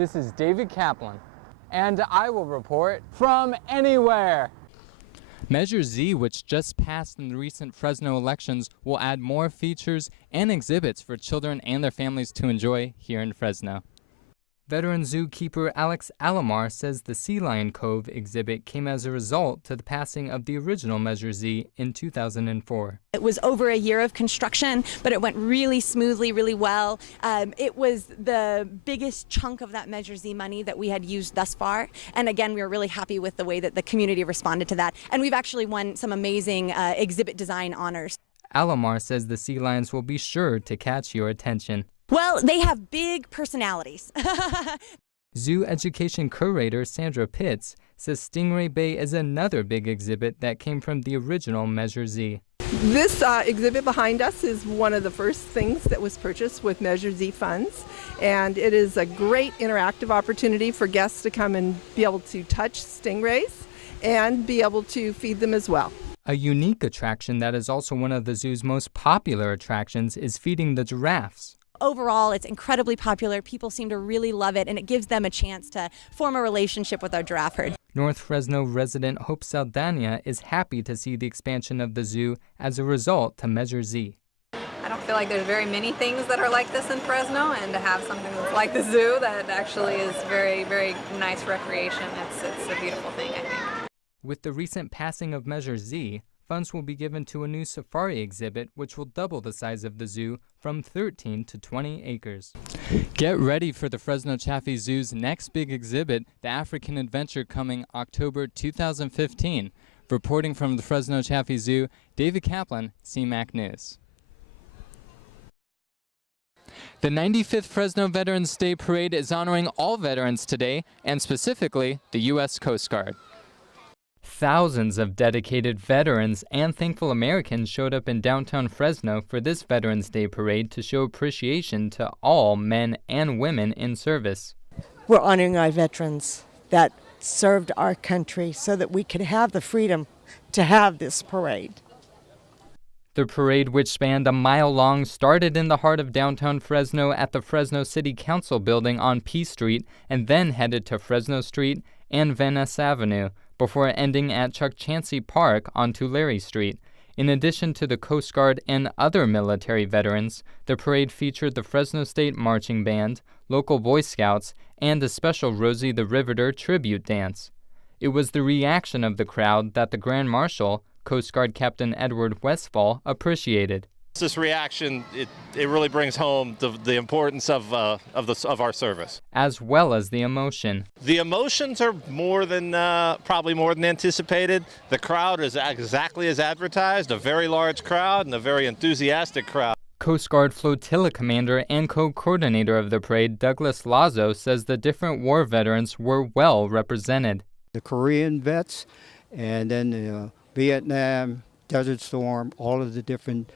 This is David Kaplan, and I will report from anywhere. Measure Z, which just passed in the recent Fresno elections, will add more features and exhibits for children and their families to enjoy here in Fresno. Veteran zookeeper Alex Alomar says the Sea Lion Cove exhibit came as a result to the passing of the original Measure Z in 2004. It was over a year of construction, but it went really smoothly, really well. It was the biggest chunk of that Measure Z money that we had used thus far. And again, we were really happy with the way that the community responded to that. And we've actually won some amazing exhibit design honors. Alomar says the sea lions will be sure to catch your attention. Well, they have big personalities. Zoo education curator Sandra Pitts says Stingray Bay is another big exhibit that came from the original Measure Z. This exhibit behind us is one of the first things that was purchased with Measure Z funds, and it is a great interactive opportunity for guests to come and be able to touch stingrays and be able to feed them as well. A unique attraction that is also one of the zoo's most popular attractions is feeding the giraffes. Overall, it's incredibly popular. People seem to really love it, and it gives them a chance to form a relationship with our giraffe herd. North Fresno resident Hope Saldana is happy to see the expansion of the zoo as a result to Measure Z. I don't feel like there's very many things that are like this in Fresno, and to have something that's like the zoo that actually is very, very nice recreation, it's a beautiful thing, I think. With the recent passing of Measure Z, funds will be given to a new safari exhibit which will double the size of the zoo from 13 to 20 acres. Get ready for the Fresno Chaffee Zoo's next big exhibit, the African Adventure, coming October 2015. Reporting from the Fresno Chaffee Zoo, David Kaplan, CMAC News. The 95th Fresno Veterans Day Parade is honoring all veterans today, and specifically the U.S. Coast Guard. Thousands of dedicated veterans and thankful Americans showed up in downtown Fresno for this Veterans Day Parade to show appreciation to all men and women in service. We're honoring our veterans that served our country so that we could have the freedom to have this parade. The parade, which spanned a mile long, started in the heart of downtown Fresno at the Fresno City Council building on P Street and then headed to Fresno Street and Van Ness Avenue, before ending at Chuck Chansey Park on Tulare Street. In addition to the Coast Guard and other military veterans, the parade featured the Fresno State Marching Band, local Boy Scouts, and a special Rosie the Riveter tribute dance. It was the reaction of the crowd that the Grand Marshal, Coast Guard Captain Edward Westfall, appreciated. This reaction, it really brings home the importance of our service, as well as the emotion. The emotions are probably more than anticipated. The crowd is exactly as advertised, a very large crowd and a very enthusiastic crowd. Coast Guard Flotilla Commander and co-coordinator of the parade, Douglas Lazo, says the different war veterans were well represented. The Korean vets, and then Vietnam, Desert Storm, all of the different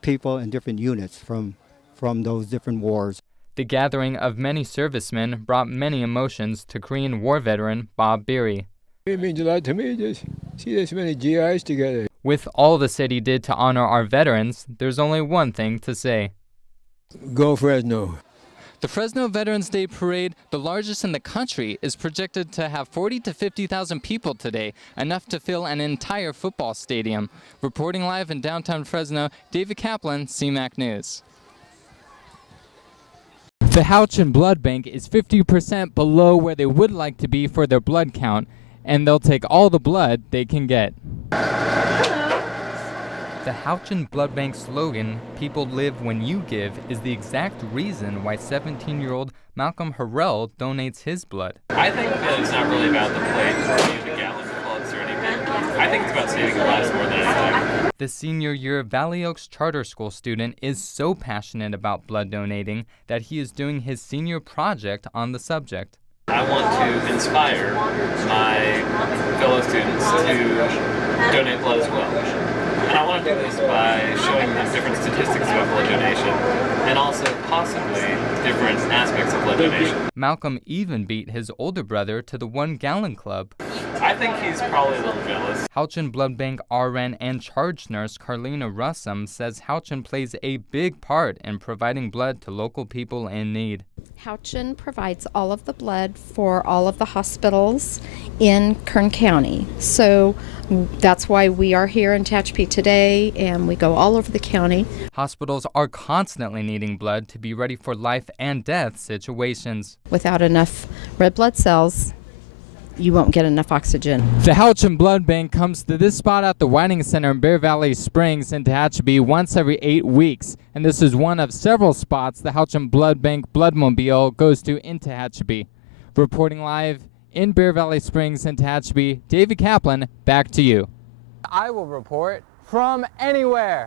people and different units from those different wars. The gathering of many servicemen brought many emotions to Korean War veteran Bob Beery. It means a lot to me to see this many GIs together. With all the city did to honor our veterans, there's only one thing to say. Go Fresno. The Fresno Veterans Day Parade, the largest in the country, is projected to have 40 to 50,000 people today, enough to fill an entire football stadium. Reporting live in downtown Fresno, David Kaplan, CMAC News. The Houchin Blood Bank is 50% below where they would like to be for their blood count, and they'll take all the blood they can get. The Houchin Blood Bank slogan, "People live when you give," is the exact reason why 17-year-old Malcolm Harrell donates his blood. I think that it's not really about the plates or any of the gallon clubs or anything. I think it's about saving lives more than anything. The senior year Valley Oaks Charter School student is so passionate about blood donating that he is doing his senior project on the subject. I want to inspire my fellow students to donate blood as well. And I want to do this by showing them different statistics about blood donation and also possibly different aspects of blood donation. Malcolm even beat his older brother to the 1 gallon club. I think he's probably a little jealous. Houchin Blood Bank RN and charge nurse Carlina Russum says Houchin plays a big part in providing blood to local people in need. Houchin provides all of the blood for all of the hospitals in Kern County. So that's why we are here in Tehachapi today, and we go all over the county. Hospitals are constantly needing blood to be ready for life and death situations. Without enough red blood cells, you won't get enough oxygen. The Houchin Blood Bank comes to this spot at the Whiting Center in Bear Valley Springs in Tehachapi once every 8 weeks, and this is one of several spots the Houchin Blood Bank Bloodmobile goes to in Tehachapi. Reporting live in Bear Valley Springs in Tehachapi, David Kaplan, back to you. I will report from anywhere.